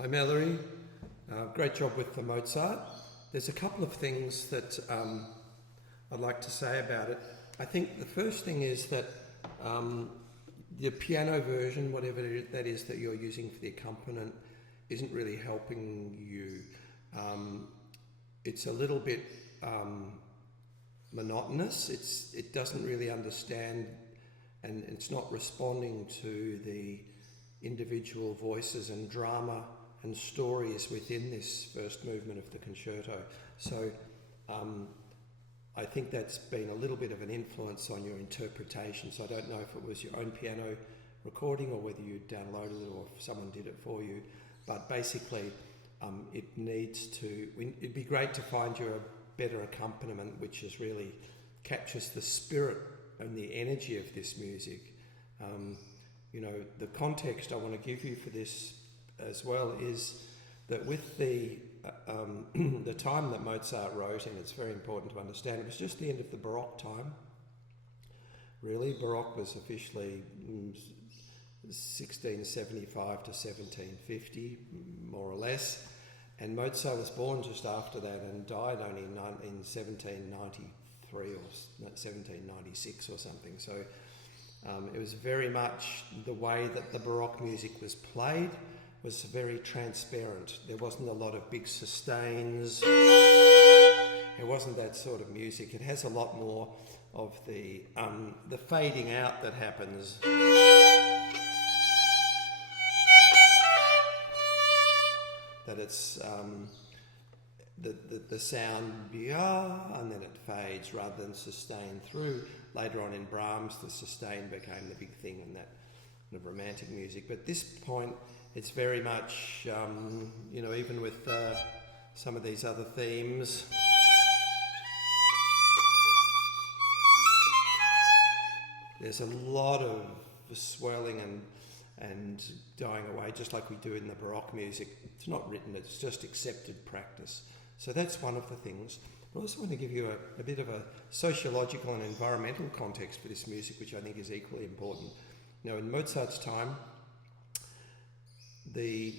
Hi Mallory, great job with the Mozart. There's a couple of things that I'd like to say about it. I think the first thing is that the piano version, whatever that is that you're using for the accompaniment, isn't really helping you. It's a little bit monotonous. It doesn't really understand, and it's not responding to the individual voices and drama and stories within this first movement of the concerto. So I think that's been a little bit of an influence on your interpretation. So I don't know if it was your own piano recording or whether you downloaded it or if someone did it for you. But basically, it'd be great to find you a better accompaniment which really captures the spirit and the energy of this music. The context I want to give you for this as well is that with the time that Mozart wrote, and it's very important to understand, it was just the end of the Baroque time. Really, Baroque was officially 1675 to 1750, more or less, and Mozart was born just after that and died only in 1793 or 1796 or something. So it was very much the way that the Baroque music was played was very transparent. There wasn't a lot of big sustains. It wasn't that sort of music. It has a lot more of the fading out that happens. That it's the sound, and then it fades rather than sustain through. Later on in Brahms, the sustain became the big thing in that kind of romantic music. But at this point, it's very much, even with some of these other themes, there's a lot of swirling and dying away, just like we do in the Baroque music. It's not written, it's just accepted practice. So that's one of the things. I also want to give you a bit of a sociological and environmental context for this music, which I think is equally important. In Mozart's time, the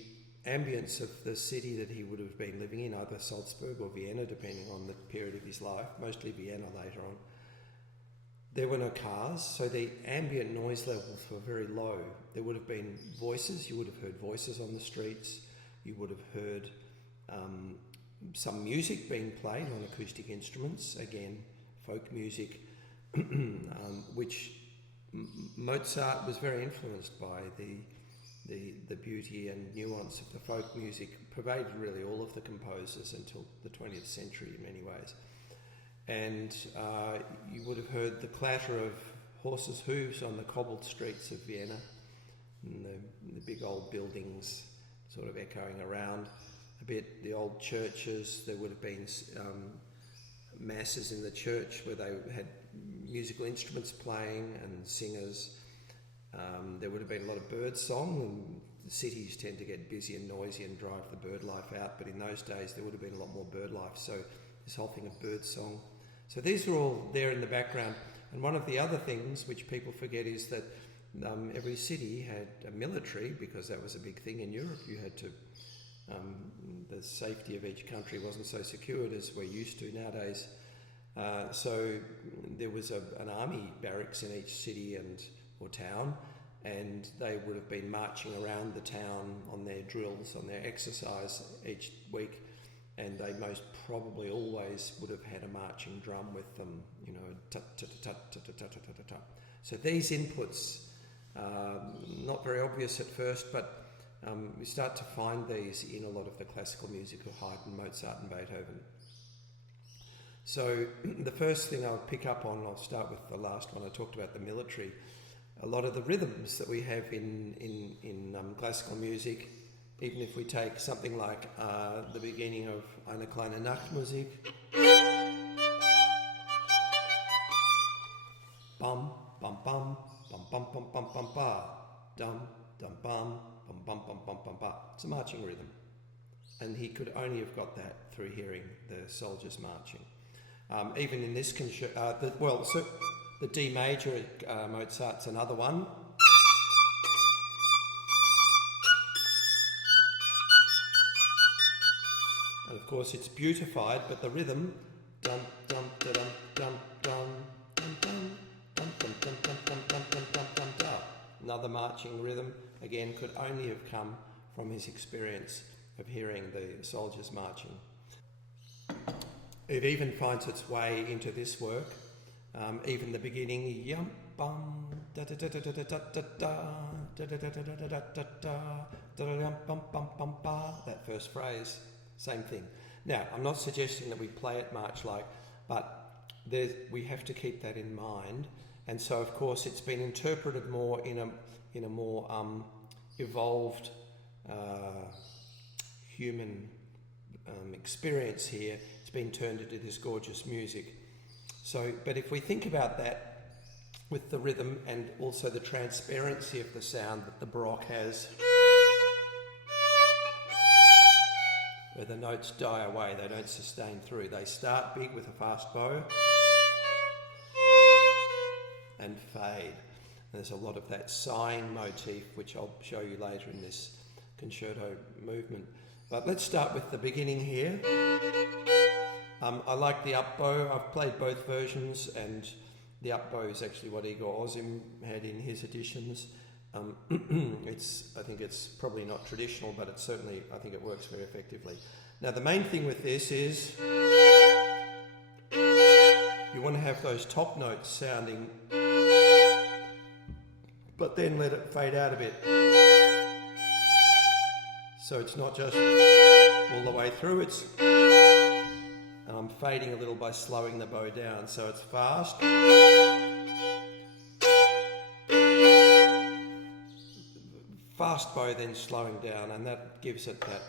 ambience of the city that he would have been living in, either Salzburg or Vienna, depending on the period of his life, mostly Vienna later on, there were no cars, so the ambient noise levels were very low. There would have been voices, you would have heard voices on the streets, you would have heard some music being played on acoustic instruments, again, folk music, which Mozart was very influenced by. The beauty and nuance of the folk music pervaded really all of the composers until the 20th century in many ways. And you would have heard the clatter of horses' hooves on the cobbled streets of Vienna, and the big old buildings sort of echoing around a bit. The old churches, there would have been masses in the church where they had musical instruments playing and singers. There would have been a lot of bird song, and the cities tend to get busy and noisy and drive the bird life out, but in those days there would have been a lot more bird life, so this whole thing of bird song. So these are all there in the background. And one of the other things which people forget is that every city had a military, because that was a big thing in Europe. You had to, the safety of each country wasn't so secured as we're used to nowadays. So there was an army barracks in each city or town, and they would have been marching around the town on their drills, on their exercise each week. And they most probably always would have had a marching drum with them, tut-tut-tut-tut-tut-tut-tut-tut. So these inputs, not very obvious at first, but we start to find these in a lot of the classical music of Haydn, Mozart and Beethoven. So the first thing I'll pick up on, I'll start with the last one. I talked about the military. A lot of the rhythms that we have in classical music, even if we take something like the beginning of Eine kleine Nachtmusik, bum, bum, bum, bum, bum, bum, bum, bum, ba, dum, dum, bum, bum, bum, bum, bum, bum, ba. It's a marching rhythm. And he could only have got that through hearing the soldiers marching. Even in this concerto, the D major at Mozart's another one. course it's beautified, but the rhythm, dum dum da dum dum dum dum dum dum dum dum dum dum dum dum dum dum dum. Another marching rhythm, again, could only have come from his experience of hearing the soldiers marching. It even finds its way into this work. Even the beginning, yum bum da da da da da da da da da da da da da da da bum bum bum ba. That first phrase, same thing. Now, I'm not suggesting that we play it march-like, but we have to keep that in mind. And so, of course, it's been interpreted more in a more evolved human experience here. It's been turned into this gorgeous music. So, but if we think about that with the rhythm and also the transparency of the sound that the Baroque has, where the notes die away, they don't sustain through. They start big with a fast bow and fade. And there's a lot of that sighing motif, which I'll show you later in this concerto movement. But let's start with the beginning here. I like the up bow. I've played both versions, and the up bow is actually what Igor Ozim had in his editions. I think it's probably not traditional, but it's certainly, I think it works very effectively. Now, the main thing with this is you want to have those top notes sounding, but then let it fade out a bit. So it's not just all the way through, and I'm fading a little by slowing the bow down. So it's fast, fast bow, then slowing down, and that gives it that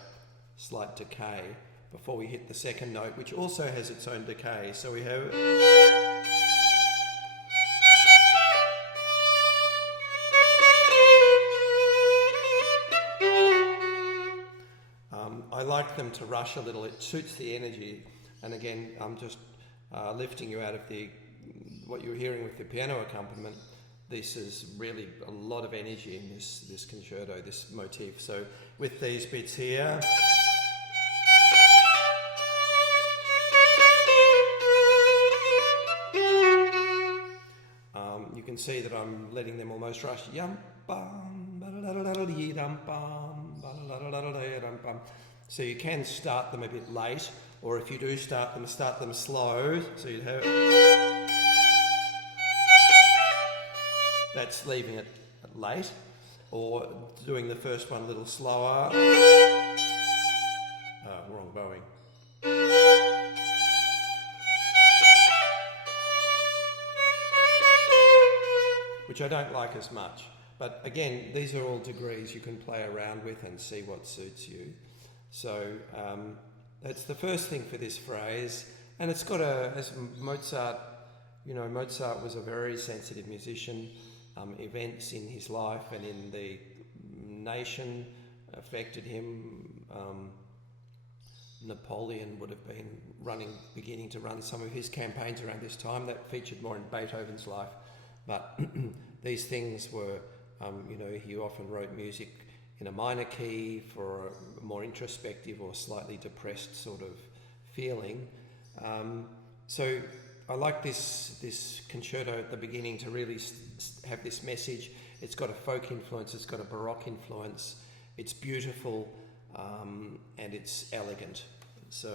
slight decay before we hit the second note, which also has its own decay. So we have I like them to rush a little. It suits the energy. And again, I'm just lifting you out of what you're hearing with the piano accompaniment. This is really a lot of energy in this concerto, this motif. So with these bits here, you can see that I'm letting them almost rush. Yum bum ba da da da dee dum bum ba da da da da dum bum. So you can start them a bit late, or if you do start them slow. So you'd have that's leaving it late, or doing the first one a little slower. Wrong bowing. Which I don't like as much. But again, these are all degrees you can play around with and see what suits you. So that's the first thing for this phrase. And it's got as Mozart, Mozart was a very sensitive musician. Events in his life and in the nation affected him. Napoleon would have been beginning to run some of his campaigns around this time. That featured more in Beethoven's life. But these things were, he often wrote music in a minor key for a more introspective or slightly depressed sort of feeling. So I like this concerto at the beginning to really have this message. It's got a folk influence, it's got a Baroque influence, it's beautiful, and it's elegant. So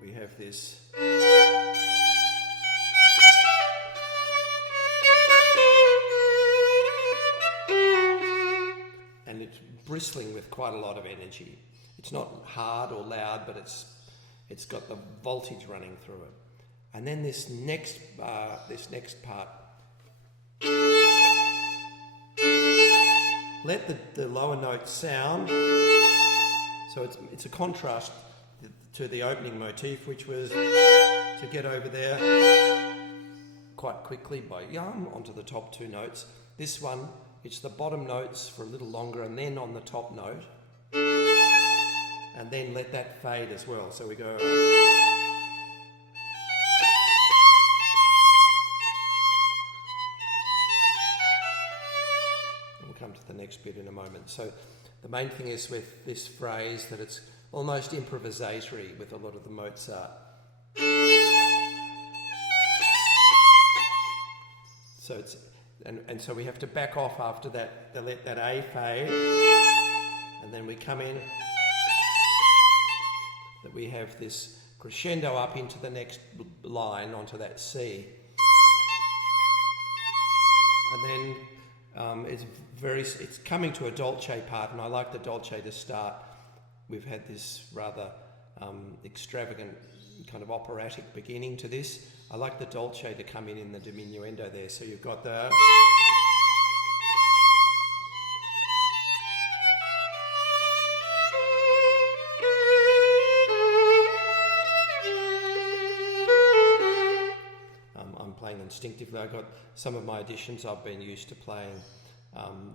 we have this. And it's bristling with quite a lot of energy. It's not hard or loud, but it's got the voltage running through it. And then this next part, let the lower notes sound. So it's a contrast to the opening motif, which was to get over there quite quickly by yum onto the top two notes. This one, it's the bottom notes for a little longer and then on the top note. And then let that fade as well. So we go. We'll come to the next bit in a moment. So the main thing is with this phrase that it's almost improvisatory with a lot of the Mozart. So it's and so we have to back off after that, to let that A fade, and then we come in, that we have this crescendo up into the next line onto that C. And then it's coming to a dolce part, and I like the dolce to start. We've had this rather extravagant kind of operatic beginning to this. I like the dolce to come in the diminuendo there. So you've got the... I'm playing instinctively. I got some of my editions I've been used to playing.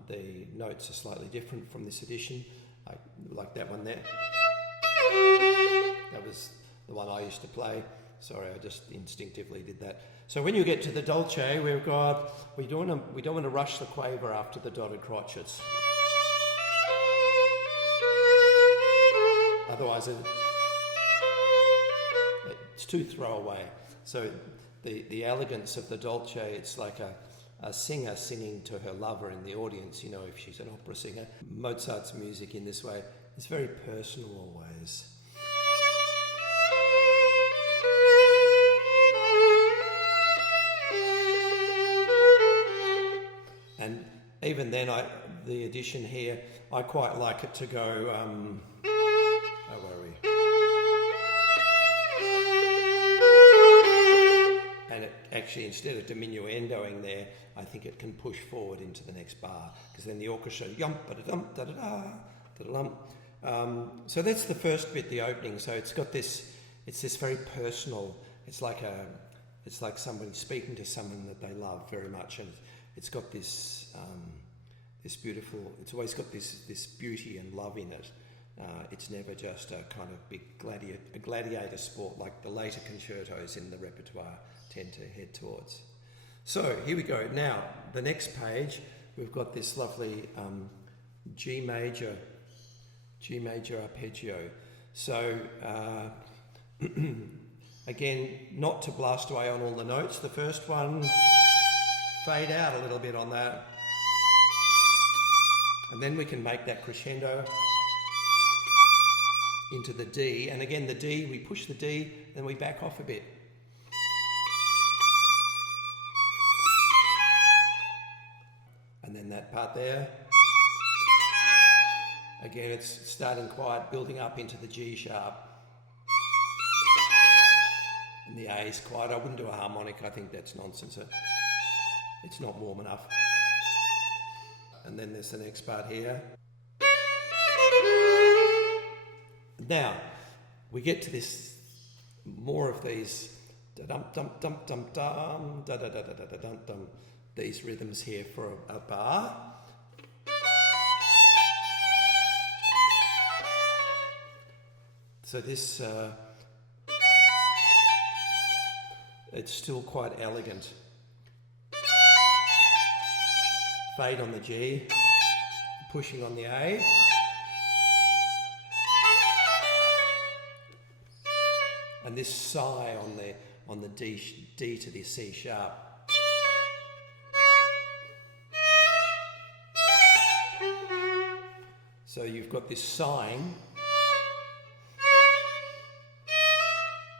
The notes are slightly different from this edition. I like that one there. That was the one I used to play. Sorry, I just instinctively did that. So when you get to the dolce, we don't want to rush the quaver after the dotted crotchets. Otherwise, it's too throwaway. So the elegance of the dolce, it's like a singer singing to her lover in the audience, you know, if she's an opera singer. Mozart's music in this way is very personal always. And even then, the addition here, I quite like it to go, where were we? And it actually, instead of diminuendoing there, I think it can push forward into the next bar, because then the orchestra, yum-ba-da-dum, da-da-da, da-da-dum. So that's the first bit, the opening. So it's got this, it's this very personal, it's like somebody speaking to someone that they love very much, and it's got this beautiful, it's always got this beauty and love in it. It's never just a kind of big gladiator sport like the later concertos in the repertoire tend to head towards. So here we go. Now, the next page, we've got this lovely G major arpeggio. So again, not to blast away on all the notes. The first one, fade out a little bit on that. And then we can make that crescendo into the D. And again, the D, we push the D, then we back off a bit. And then that part there. Again, it's starting quiet, building up into the G sharp. And the A is quiet. I wouldn't do a harmonic. I think that's nonsense. It's not warm enough. And then there's the next part here. Now, we get to this, more of these da-dum-dum-dum-dum-dum, da-da-da-da-da-dum-dum, these rhythms here for a bar. So this, it's still quite elegant. Fade on the G, pushing on the A. And this sigh on the D to the C sharp. So you've got this sighing,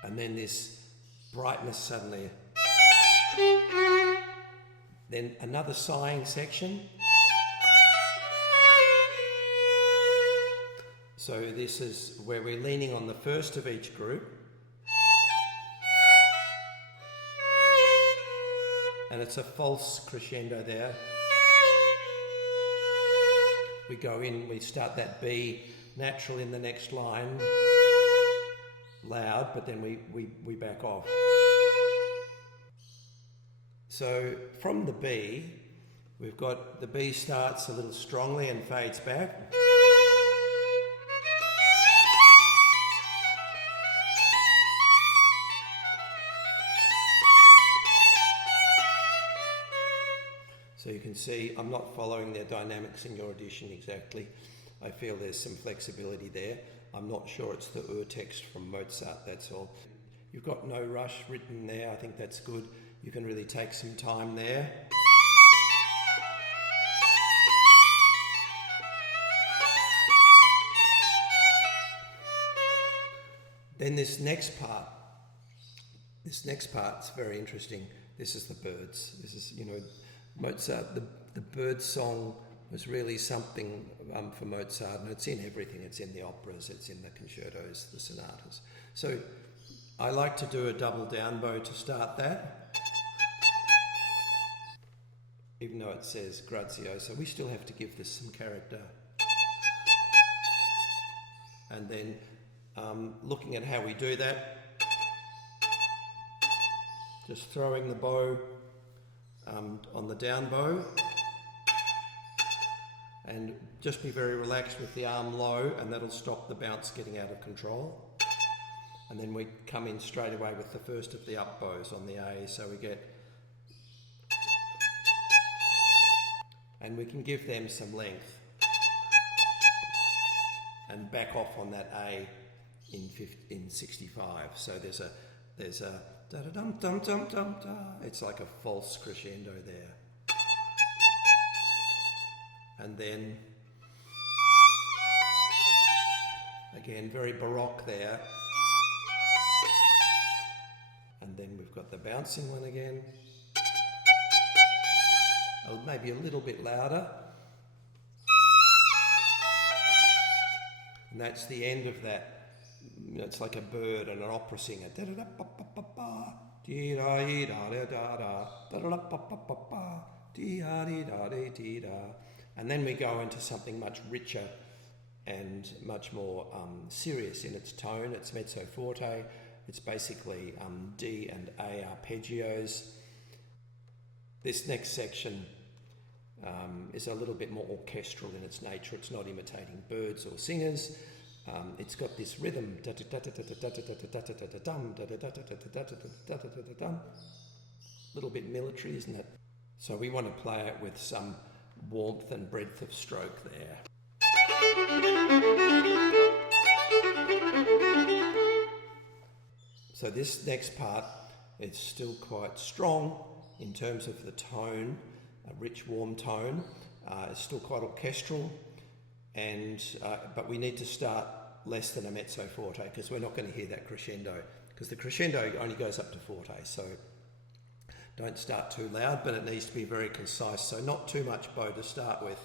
and then this brightness suddenly. Then another sighing section. So this is where we're leaning on the first of each group. And it's a false crescendo there. We go in, we start that B natural in the next line, loud, but then we back off. So from the B, we've got the B starts a little strongly and fades back. So you can see I'm not following their dynamics in your edition exactly. I feel there's some flexibility there. I'm not sure it's the text from Mozart, that's all. You've got no rush written there, I think that's good. You can really take some time there. Then this next part's very interesting. This is the birds. This is, Mozart, the bird song was really something for Mozart, and it's in everything. It's in the operas, it's in the concertos, the sonatas. So I like to do a double down bow to start that. Even though it says grazioso, we still have to give this some character. And then looking at how we do that, just throwing the bow on the down bow, and just be very relaxed with the arm low, and that'll stop the bounce getting out of control. And then we come in straight away with the first of the up bows on the A, so we get, and we can give them some length and back off on that A in 65. So there's a da da dum dum dum dum da. It's like a false crescendo there. And then, again, very baroque there. And then we've got the bouncing one again. Oh, maybe a little bit louder. And that's the end of that. It's like a bird and an opera singer. And then we go into something much richer and much more serious in its tone. It's mezzo forte. It's basically D and A arpeggios. This next section is a little bit more orchestral in its nature. It's not imitating birds or singers. It's got this rhythm. A little bit military, isn't it? So we want to play it with some warmth and breadth of stroke there. So this next part, it's still quite strong in terms of the tone, a rich warm tone. It's still quite orchestral, and but we need to start less than a mezzo forte, because we're not going to hear that crescendo, because the crescendo only goes up to forte. So don't start too loud, but it needs to be very concise, so not too much bow to start with.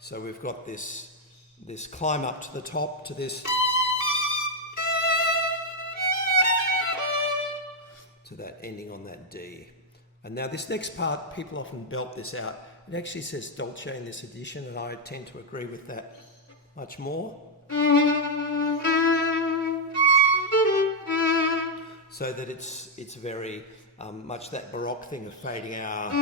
So we've got this climb up to the top to this, to that ending on that D. And now this next part, people often belt this out. It actually says dolce in this edition, and I tend to agree with that much more. So that it's very much that baroque thing of fading out.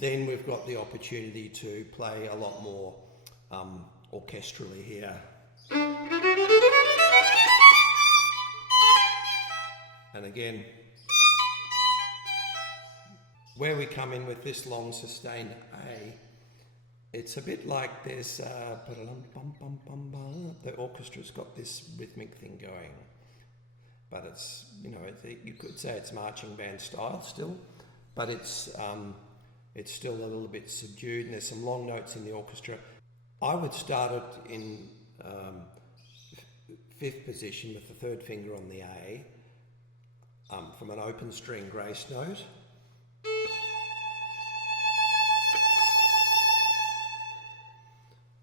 Then we've got the opportunity to play a lot more orchestrally here. And again, where we come in with this long sustained A, it's a bit like there's the orchestra's got this rhythmic thing going, but it's, you could say it's marching band style still, but it's still a little bit subdued, and there's some long notes in the orchestra. I would start it in fifth position with the third finger on the A, from an open string grace note.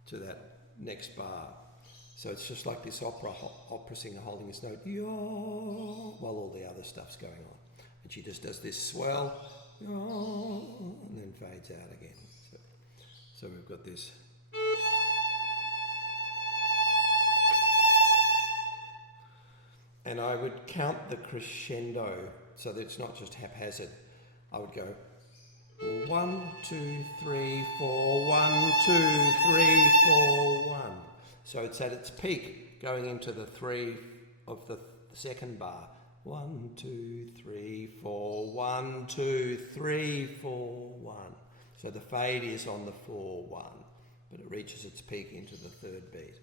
To that next bar. So it's just like this opera singer holding this note, while all the other stuff's going on. And she just does this swell, and then fades out again. So we've got this. And I would count the crescendo so that it's not just haphazard. I would go 1, 2, 3, 4, 1, 2, 3, 4, 1. So it's at its peak going into the 3 of the the second bar. 1, 2, 3, 4, 1, 2, 3, 4, 1. So the fade is on the 4, 1, but it reaches its peak into the third beat.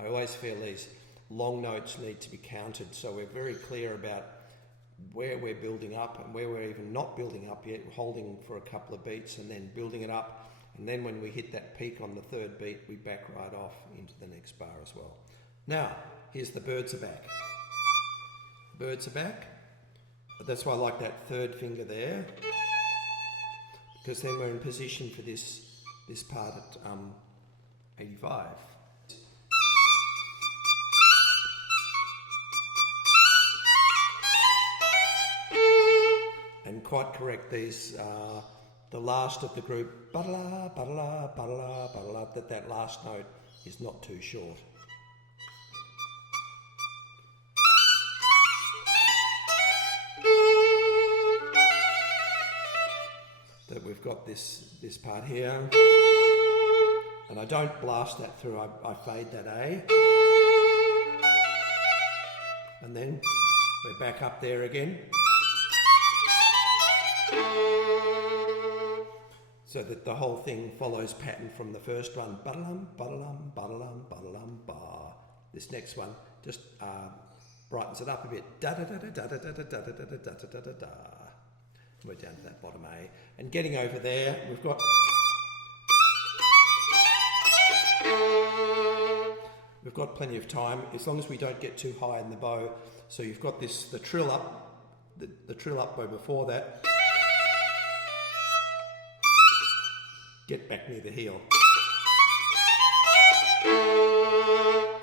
I always feel these long notes need to be counted, so we're very clear about where we're building up and where we're even not building up yet, holding for a couple of beats and then building it up. And then when we hit that peak on the third beat, we back right off into the next bar as well. Now, here's the birds are back. The birds are back. That's why I like that third finger there, because then we're in position for this part at 85. And quite correct, these are the last of the group, ba-da-la, ba-da-la, ba-da-la, ba-da-la, that last note is not too short. That we've got this part here, and I don't blast that through, I fade that A, and then we're back up there again, so that the whole thing follows pattern from the first one. Ba-da-lum, ba-da-lum, ba-da-lum, ba-da-lum, ba. This next one just brightens it up a bit. Da-da-da-da-da-da-da-da-da-da-da-da-da-da. We're down to that bottom A. And getting over there, we've got plenty of time, as long as we don't get too high in the bow. So you've got the trill up, the trill up bow before that. Get back near the heel.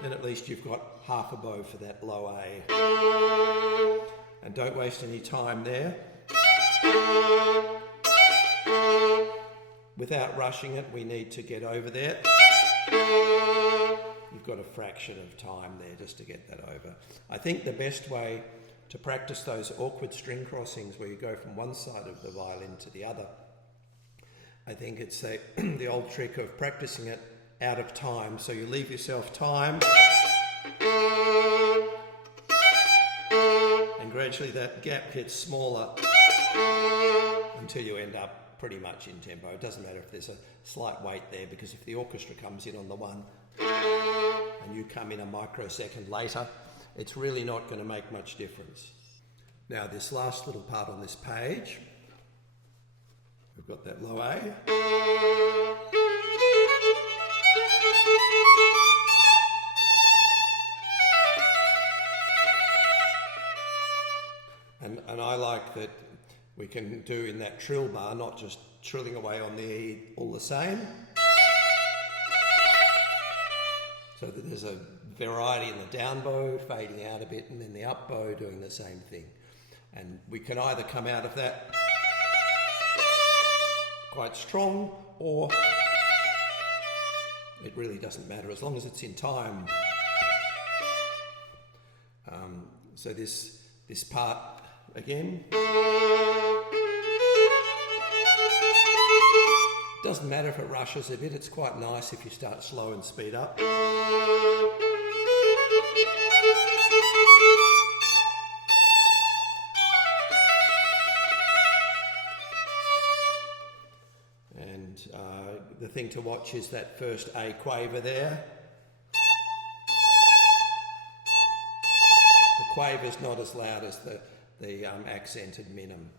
Then at least you've got half a bow for that low A. And don't waste any time there. Without rushing it, we need to get over there. You've got a fraction of time there just to get that over. I think the best way to practice those awkward string crossings where you go from one side of the violin to the other, I think it's the old trick of practicing it out of time. So you leave yourself time, and gradually that gap gets smaller until you end up pretty much in tempo. It doesn't matter if there's a slight wait there, because if the orchestra comes in on the one and you come in a microsecond later, it's really not going to make much difference. Now this last little part on this page, we've got that low A. And I like that we can do in that trill bar, not just trilling away on the E all the same. So that there's a variety in the down bow, fading out a bit, and then the up bow doing the same thing. And we can either come out of that quite strong, or it really doesn't matter as long as it's in time. So this part again, doesn't matter if it rushes a bit, it's quite nice if you start slow and speed up. And the thing to watch is that first A quaver there. The quaver's not as loud as the accented minim.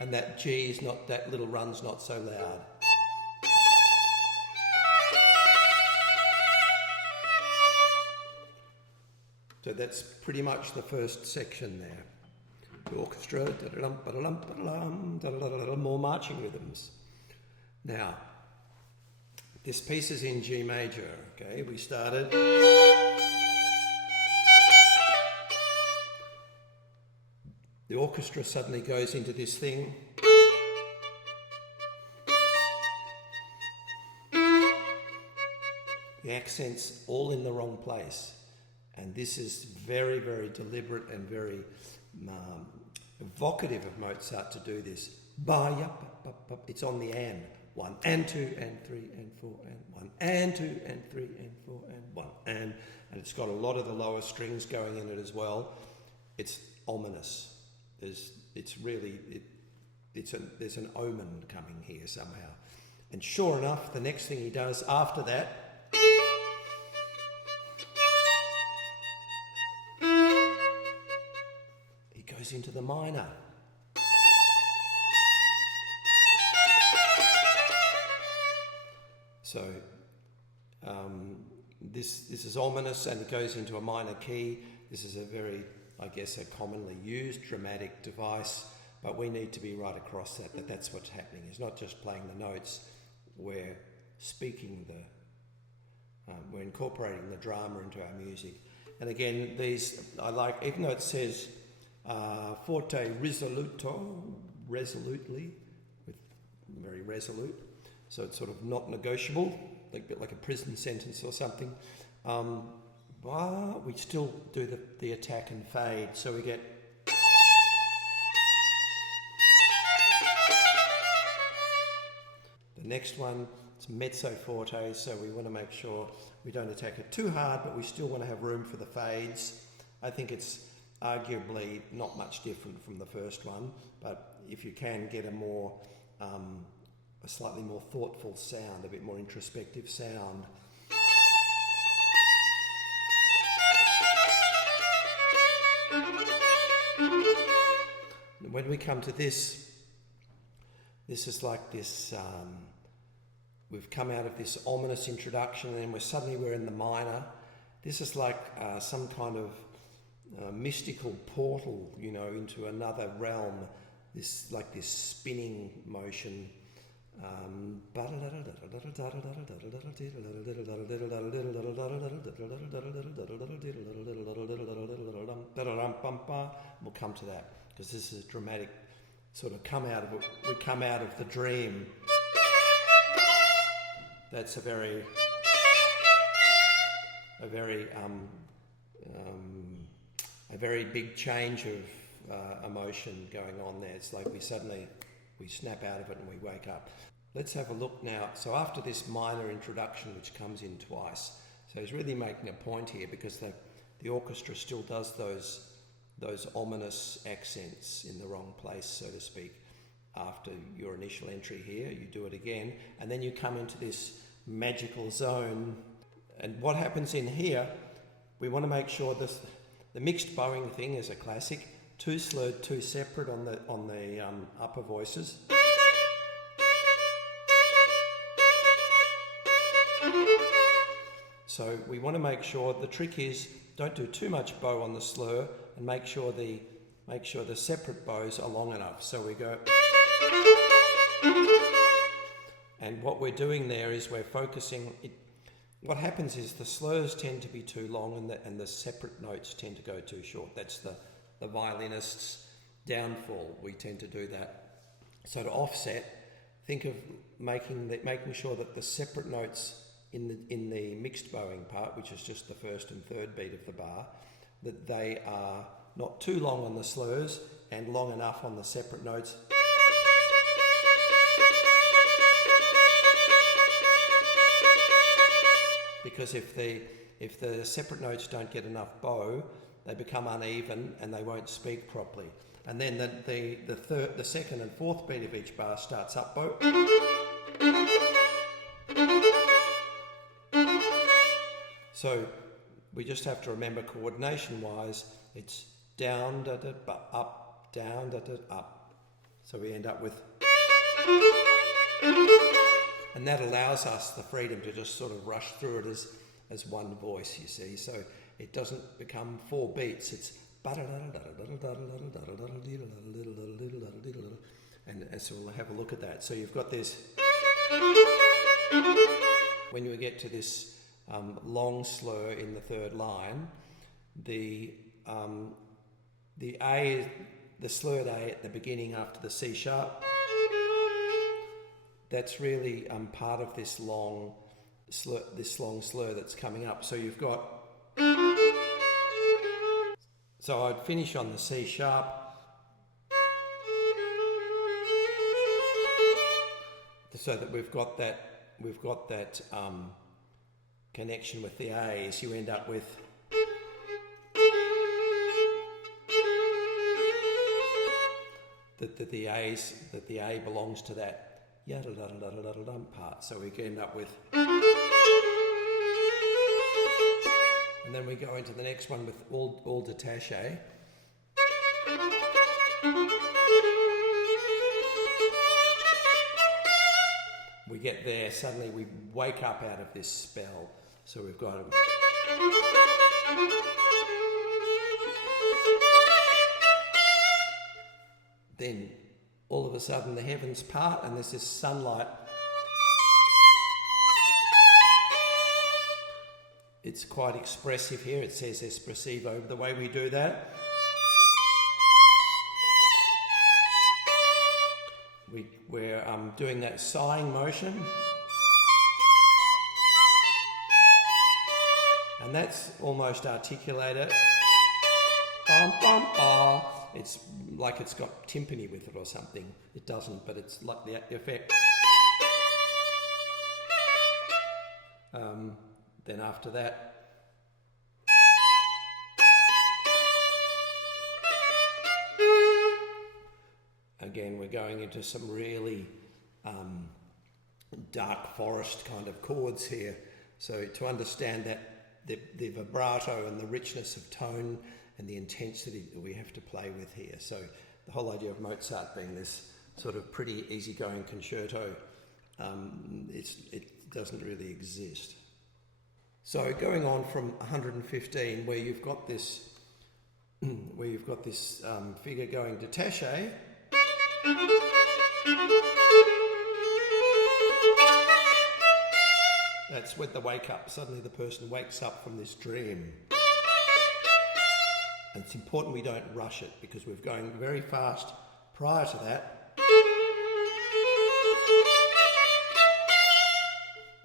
And that G's not, that little run's not so loud. So that's pretty much the first section there. The orchestra, more marching rhythms. Now, this piece is in G major, okay? We started. The orchestra suddenly goes into this thing. The accent's all in the wrong place. And this is very, very deliberate and very evocative of Mozart to do this. It's on the and. 1 and 2 and 3 and 4 and 1 and 2 and 3 and 4 and 1 and and it's got a lot of the lower strings going in it as well. It's ominous. There's an omen coming here somehow. And sure enough, the next thing he does after that, he goes into the minor. So this is ominous, and it goes into a minor key. This is a very, I guess, a commonly used dramatic device, but we need to be right across that that's what's happening. It's not just playing the notes, we're speaking we're incorporating the drama into our music. And again, these, I like, even though it says forte resolutely, with very resolute, so it's sort of not negotiable, like a bit like a prison sentence or something. But we still do the attack and fade, so we get. The next one, it's mezzo forte, so we want to make sure we don't attack it too hard, but we still want to have room for the fades. I think it's arguably not much different from the first one, but if you can get a slightly more thoughtful sound, a bit more introspective sound. When we come to this is like this, we've come out of this ominous introduction and then we're in the minor. This is like some kind of mystical portal, into another realm, this spinning motion. We'll come to that, because this is a dramatic sort of we come out of the dream. That's a very big change of emotion going on there. It's like we snap out of it and we wake up. Let's have a look now. So after this minor introduction, which comes in twice, so he's really making a point here, because the orchestra still does those ominous accents in the wrong place, so to speak. After your initial entry here, you do it again, and then you come into this magical zone. And what happens in here, we want to make sure the mixed bowing thing is a classic. 2 slurred, 2 separate on the upper voices. So we want to make sure, the trick is, don't do too much bow on the slur, and make sure the separate bows are long enough. So we go, and what we're doing there is we're focusing. What happens is the slurs tend to be too long, and the separate notes tend to go too short. That's the violinist's downfall. We tend to do that. So to offset, think of making sure that the separate notes in the mixed bowing part, which is just the first and third beat of the bar, that they are not too long on the slurs and long enough on the separate notes. Because if the separate notes don't get enough bow, they become uneven and they won't speak properly. And then the second and fourth beat of each bar starts up bow. So we just have to remember, coordination-wise, it's down, da, da, up, down, da, da, up. So we end up with... And that allows us the freedom to just sort of rush through it as one voice, you see. So it doesn't become 4 beats, it's... And so we'll have a look at that. So you've got this... When you get to this long slur in the third line, the A, the slurred A at the beginning after the C sharp, that's really part of this long slur that's coming up. So you've got... So I'd finish on the C sharp, so that we've got that connection with the A's, you end up with that the A belongs to that yada da da da da da dum part. So we end up with, and then we go into the next one with all détaché. We get there, suddenly we wake up out of this spell. So we've got then all of a sudden the heavens part and there's this sunlight. It's quite expressive here. It says espressivo. The way we do that, we're doing that sighing motion. And that's almost articulated. Bum, bum, bah. It's like it's got timpani with it or something. It doesn't, but it's like the effect. Then after that, again, we're going into some really dark forest kind of chords here. So to understand that the vibrato and the richness of tone and the intensity that we have to play with here. So the whole idea of Mozart being this sort of pretty easygoing concerto, it doesn't really exist. So going on from 115, where you've got this figure going détaché, that's with the wake up. Suddenly the person wakes up from this dream. And it's important we don't rush it because we're going very fast prior to that.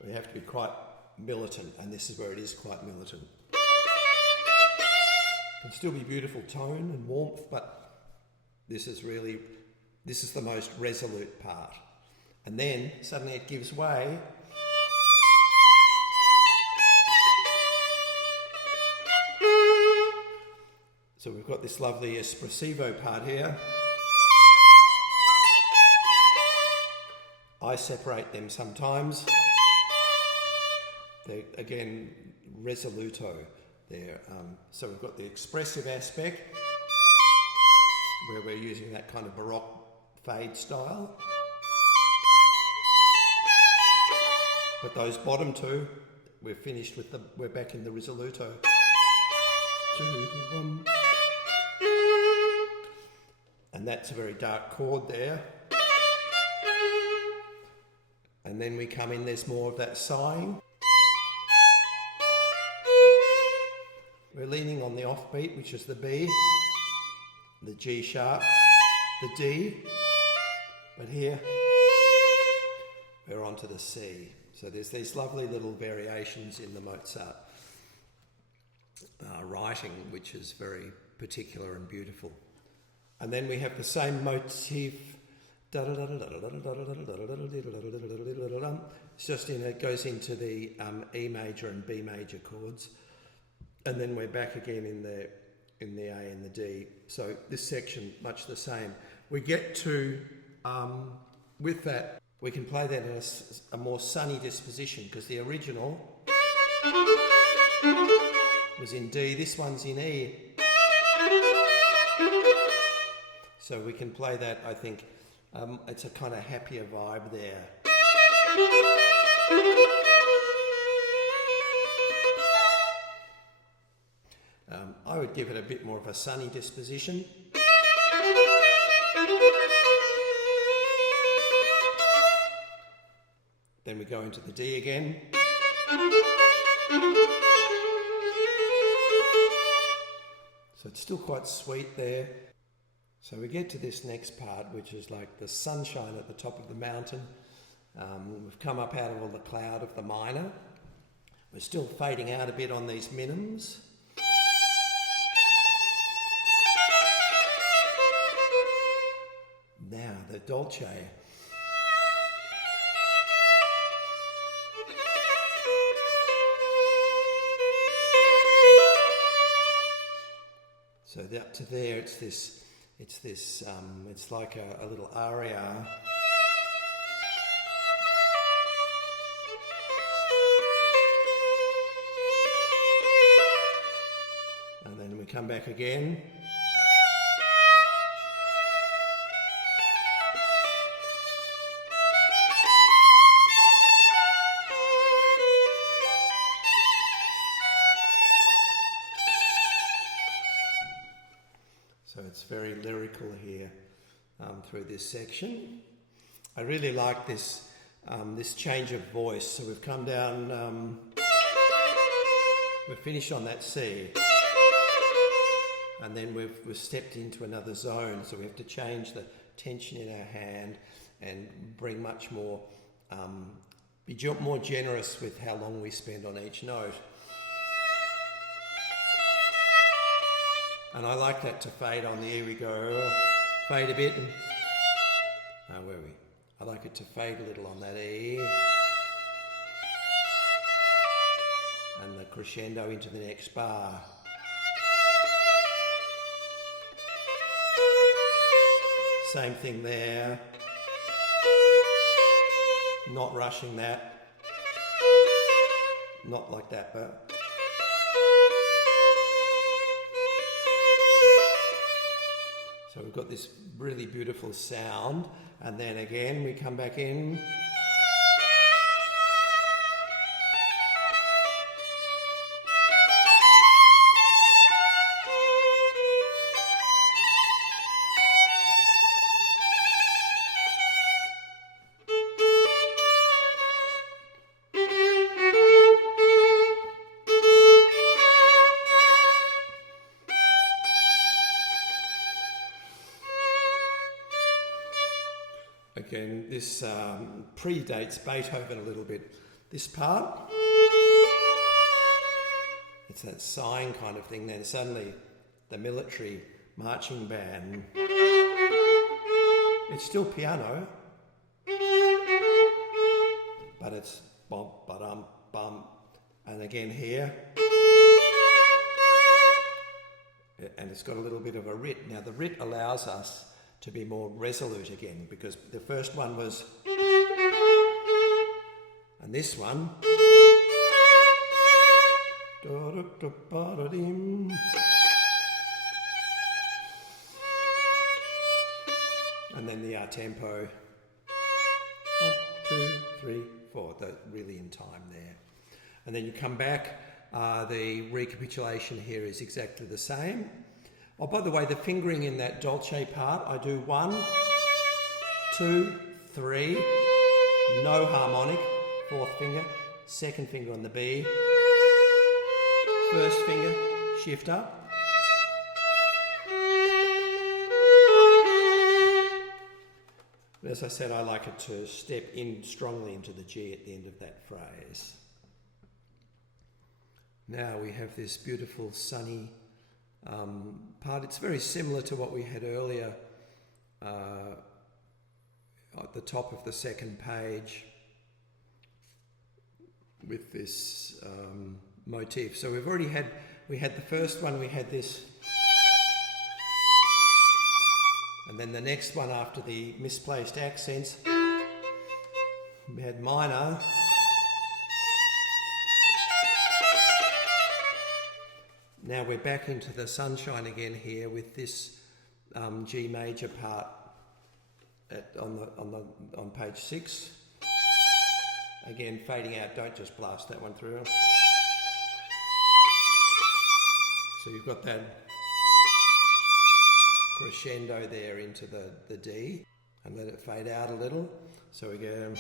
We have to be quite militant, and this is where it is quite militant. It can still be beautiful tone and warmth, but this is the most resolute part. And then suddenly it gives way. So we've got this lovely espressivo part here. I separate them sometimes. They're, again, resoluto there. So we've got the expressive aspect, where we're using that kind of Baroque fade style. But those bottom two, we're finished with we're back in the risoluto. 2, 1. And that's a very dark chord there. And then we come in, there's more of that sighing. We're leaning on the offbeat, which is the B, the G sharp, the D, but here we're onto the C. So there's these lovely little variations in the Mozart writing, which is very particular and beautiful. And then we have the same motif. It's just it goes into the E major and B major chords, and then we're back again in the A and the D. So this section much the same. We get to with that we can play that in a more sunny disposition because the original was in D. This one's in E. So we can play that, I think, it's a kind of happier vibe there. I would give it a bit more of a sunny disposition. Then we go into the D again. So it's still quite sweet there. So we get to this next part, which is like the sunshine at the top of the mountain. We've come up out of all the cloud of the minor. We're still fading out a bit on these minims. Now the dolce. So up to there, it's like a little aria. And then we come back again. So it's very lyrical here through this section. I really like this change of voice. So we've come down, we've finished on that C, and then we've stepped into another zone. So we have to change the tension in our hand and bring much more, be more generous with how long we spend on each note. And I like that to fade on the, here we go, fade a bit. Where are we? I like it to fade a little on that E. And the crescendo into the next bar. Same thing there. Not rushing that. Not like that, but... So we've got this really beautiful sound, and then again we come back in. Again, this predates Beethoven a little bit. This part, it's that sighing kind of thing. Then suddenly the military marching band. It's still piano, but it's bum, ba-dum, bum. And again here. And it's got a little bit of a writ. Now the writ allows us to be more resolute again, because the first one was, and this one, and then the tempo, 1, 2, 3, 4, really in time there. And then you come back, the recapitulation here is exactly the same. Oh, by the way, the fingering in that dolce part, I do 1, 2, 3, no harmonic, 4th finger, 2nd finger on the B, 1st finger, shift up. But as I said, I like it to step in strongly into the G at the end of that phrase. Now we have this beautiful sunny part. It's very similar to what we had earlier at the top of the second page with this motif. So we've already had, we had the first one, we had this, and then the next one after the misplaced accents, we had minor. Now we're back into the sunshine again here with this G major part on page 6. Again, fading out, don't just blast that one through. So you've got that crescendo there into the D, and let it fade out a little. So we go...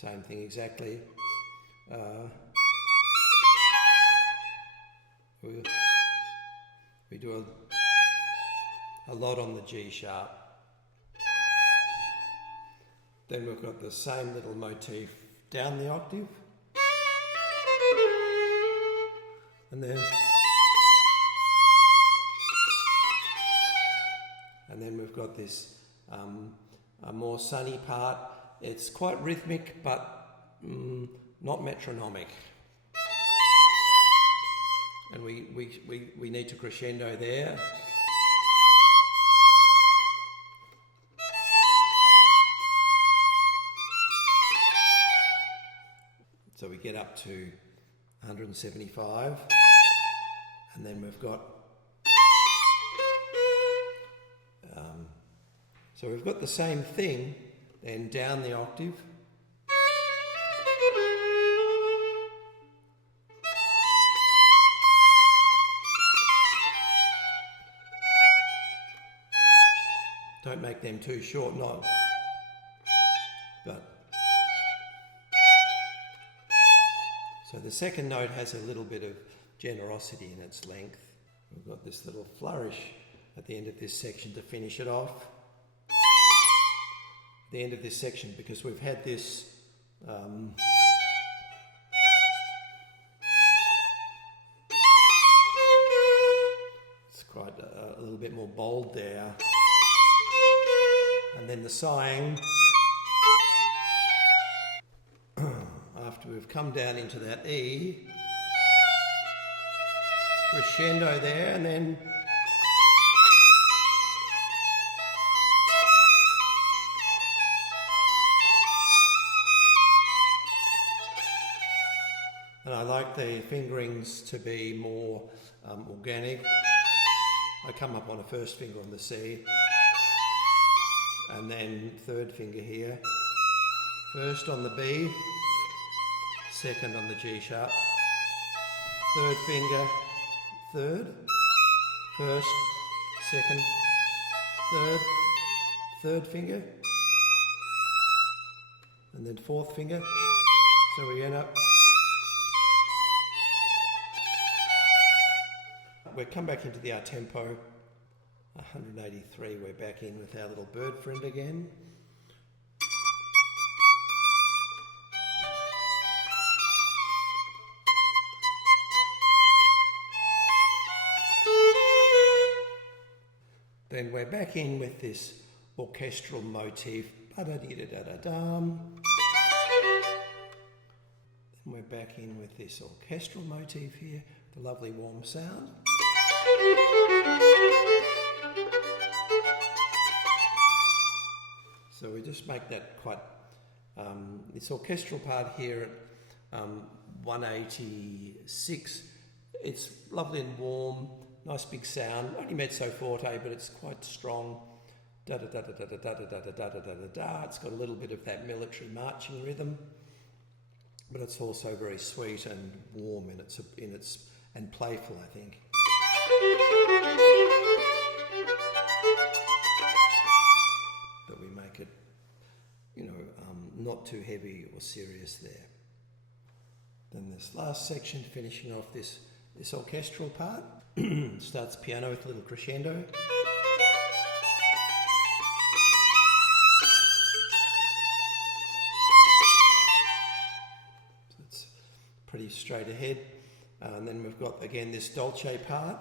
Same thing exactly. We do a lot on the G sharp. Then we've got the same little motif down the octave. And then... And then we've got this a more sunny part. It's quite rhythmic, but not metronomic. and we need to crescendo there. So we get up to 175, and then we've got so we've got the same thing, then down the octave. Don't make them too short, not, but. So the second note has a little bit of generosity in its length. We've got this little flourish at the end of this section to finish it off. The end of this section, because we've had this it's quite a little bit more bold there, and then the sighing after we've come down into that E, crescendo there, and then and I like the fingerings to be more organic. I come up on a first finger on the C, and then third finger here, first on the B, second on the G sharp, third finger, third, first, second, third finger, and then fourth finger. So we end up. We come back into the tempo, 183, we're back in with our little bird friend again. Then we're back in with this orchestral motif. Ba-da-dee-da-da-da-dum. Then we're back in with this orchestral motif here, the lovely warm sound. So we just make that quite, this orchestral part here at 186, it's lovely and warm, nice big sound, only mezzo forte, but it's quite strong. Da da da da da da da da da da da da da. It's got a little bit of that military marching rhythm, but it's also very sweet and warm in its and playful, I think. That we make it, not too heavy or serious there. Then this last section, finishing off this orchestral part, starts piano with a little crescendo. So it's pretty straight ahead. And then we've got again this dolce part.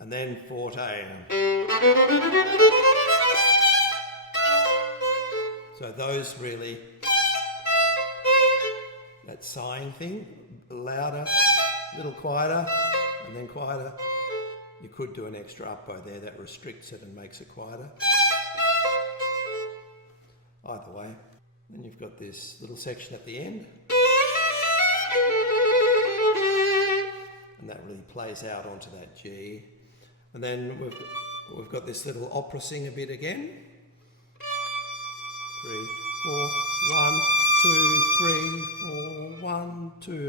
And then forte. So those really, that sighing thing, louder, a little quieter, and then quieter. You could do an extra upbow there that restricts it and makes it quieter. Either way. Then you've got this little section at the end. And that really plays out onto that G. And then we've got this little opera singer bit again. 3, 4, 1, 2, 3, 4, 1, 2.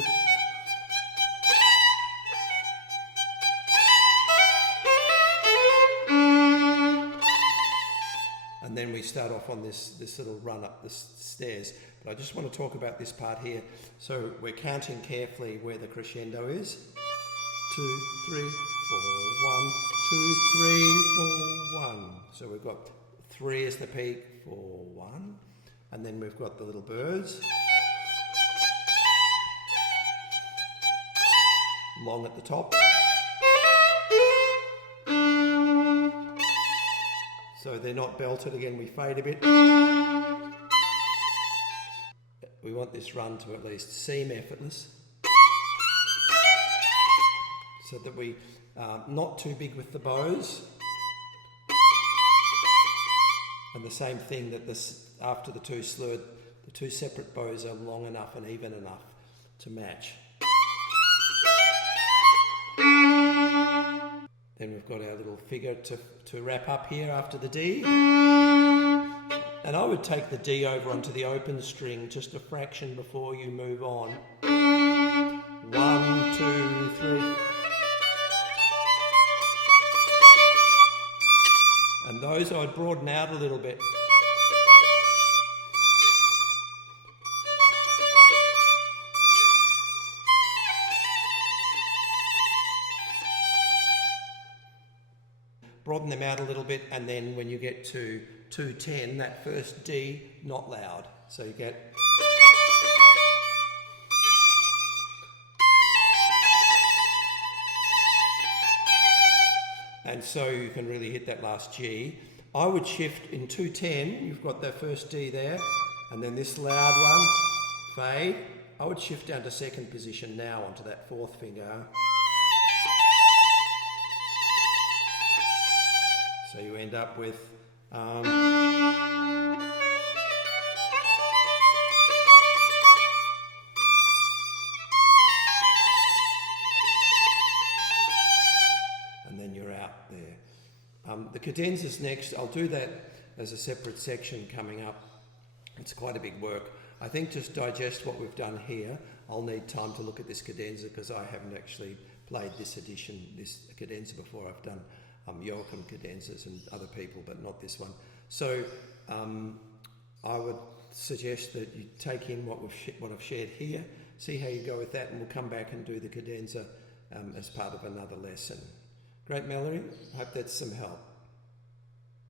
And then we start off on this little run up the stairs. But I just want to talk about this part here. So we're counting carefully where the crescendo is. 2, 3, 4, 1, 2, 3, 4, 1. So we've got 3 as the peak, 4, 1. And then we've got the little birds. Long at the top. So they're not belted. Again, we fade a bit. we want this run to at least seem effortless, so that we not too big with the bows, and the same thing that after the two slurred, the two separate bows are long enough and even enough to match. Then we've got our little figure to wrap up here after the D. And I would take the D over onto the open string just a fraction before you move on. 1, 2, 3. And those I would broaden out a little bit. Broaden them out a little bit, and then when you get to 210, that first D, not loud. So you get... And so you can really hit that last G. I would shift in 210, you've got that first D there, and then this loud one, fade. I would shift down to second position now onto that fourth finger. So you end up with and then you're out there. The cadenzas next, I'll do that as a separate section coming up. It's quite a big work. I think to digest what we've done here, I'll need time to look at this cadenza because I haven't actually played this cadenza before. I've done Joachim cadenzas and other people, but not this one. So I would suggest that you take in what I've shared here, see how you go with that, and we'll come back and do the cadenza as part of another lesson. Great, Mallory. I hope that's some help.